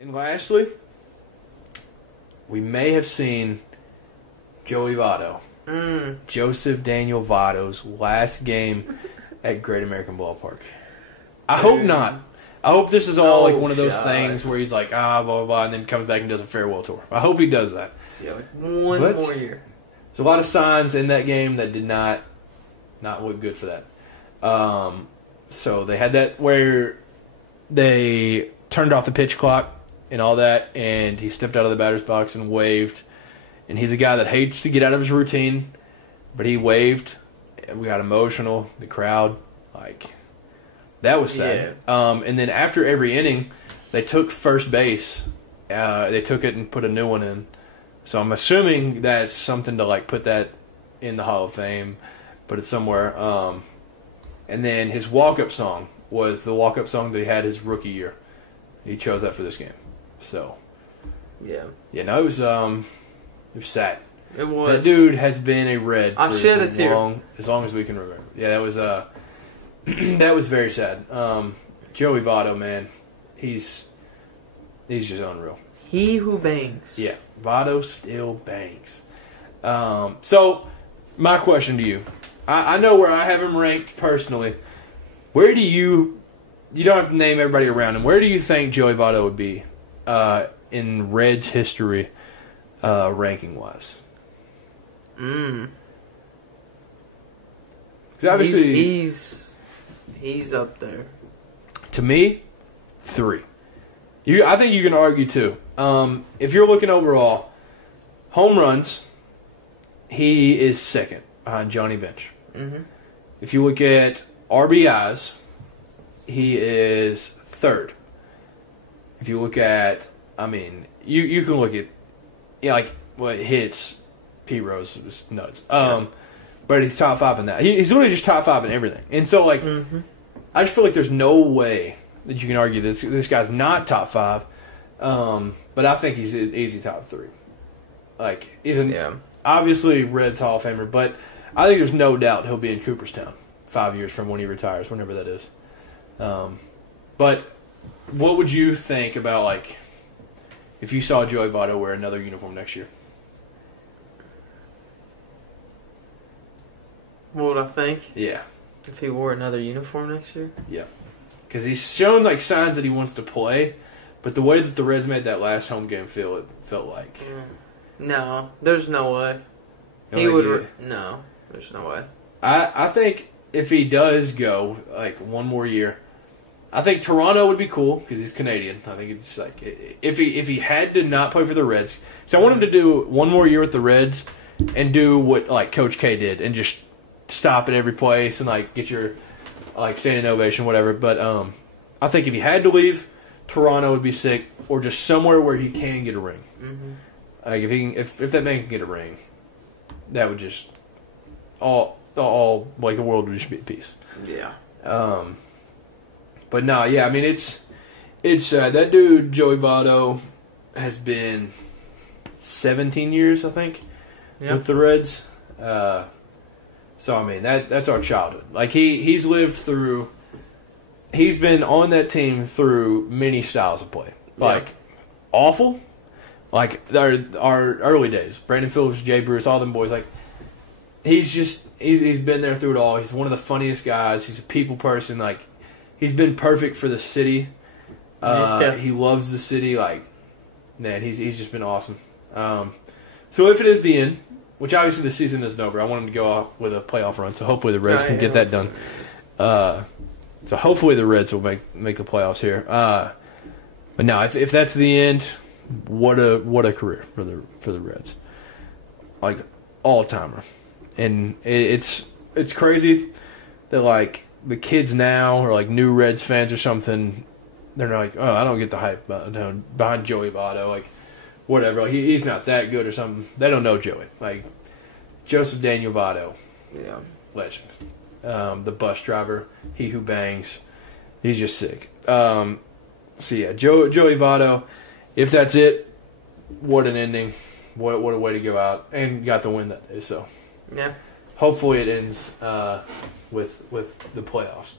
And lastly, we may have seen Joey Votto, Joseph Daniel Votto's last game at Great American Ballpark. I hope not. I hope this is all like one of those things where he's like, blah, blah, blah, and then comes back and does a farewell tour. I hope he does that. Yeah, like one more year. There's a lot of signs in that game that did not look good for that. So they had that where they turned off the pitch clock and all that, and he stepped out of the batter's box and waved. And he's a guy that hates to get out of his routine, but he waved. And we got emotional. The crowd, that was sad. Yeah. And then after every inning, they took first base. They took it and put a new one in. So I'm assuming that's something to put that in the Hall of Fame, put it somewhere. And then his walk-up song was the walk-up song that he had his rookie year. He chose that for this game. So yeah, no, it was sad. It was. That dude has been a Red for as long as we can remember. Yeah, that was that was very sad. Joey Votto, man, he's just unreal. He who bangs. Yeah, Votto still bangs. So my question to you, I know where I have him ranked personally. Where do you don't have to name everybody around him. Where do you think Joey Votto would be in Reds history, ranking wise? Obviously, he's up there. To me, 3. I think you can argue 2. If you're looking overall, home runs, he is second behind Johnny Bench. Mm-hmm. If you look at RBIs, he is third. If you look at, you can look at, what hits, P. Rose was nuts. But he's top 5 in that. He's literally just top 5 in everything. And so, I just feel like there's no way that you can argue this guy's not top 5. But I think he's an easy top 3. He's obviously Reds Hall of Famer, but I think there's no doubt he'll be in Cooperstown 5 years from when he retires, whenever that is. But what would you think about, if you saw Joey Votto wear another uniform next year? What would I think? Yeah. If he wore another uniform next year? Yeah. Because he's shown, signs that he wants to play, but the way that the Reds made that last home game feel, it felt like... No, there's no way. He would... No, there's no way. I think if he does go, one more year, I think Toronto would be cool because he's Canadian. I think it's if he had to not play for the Reds, so I want him to do one more year with the Reds and do what Coach K did and just stop at every place and get your standing ovation, whatever. But I think if he had to leave, Toronto would be sick, or just somewhere where he can get a ring. Mm-hmm. If that man can get a ring, that would just all the world would just be at peace. Yeah. But no, yeah, it's that dude Joey Votto has been 17 years, I think, with the Reds. So that's our childhood. He's lived through. He's been on that team through many styles of play. Awful, our early days. Brandon Phillips, Jay Bruce, all them boys. He's been there through it all. He's one of the funniest guys. He's a people person. He's been perfect for the city. He loves the city. He's just been awesome. So if it is the end, which obviously the season isn't over, I want him to go out with a playoff run. So hopefully the Reds can get that done. So hopefully the Reds will make the playoffs here. But now, if that's the end, what a career for the Reds. All timer, and it's crazy that the kids now or new Reds fans or something, they're not I don't get the hype behind Joey Votto, whatever, he's not that good or something. They don't know Joey, Joseph Daniel Votto, legend, the bus driver, he who bangs, he's just sick. So yeah, Joey Votto, if that's it, what an ending, what a way to go out, and got the win that day. So yeah, hopefully it ends with the playoffs.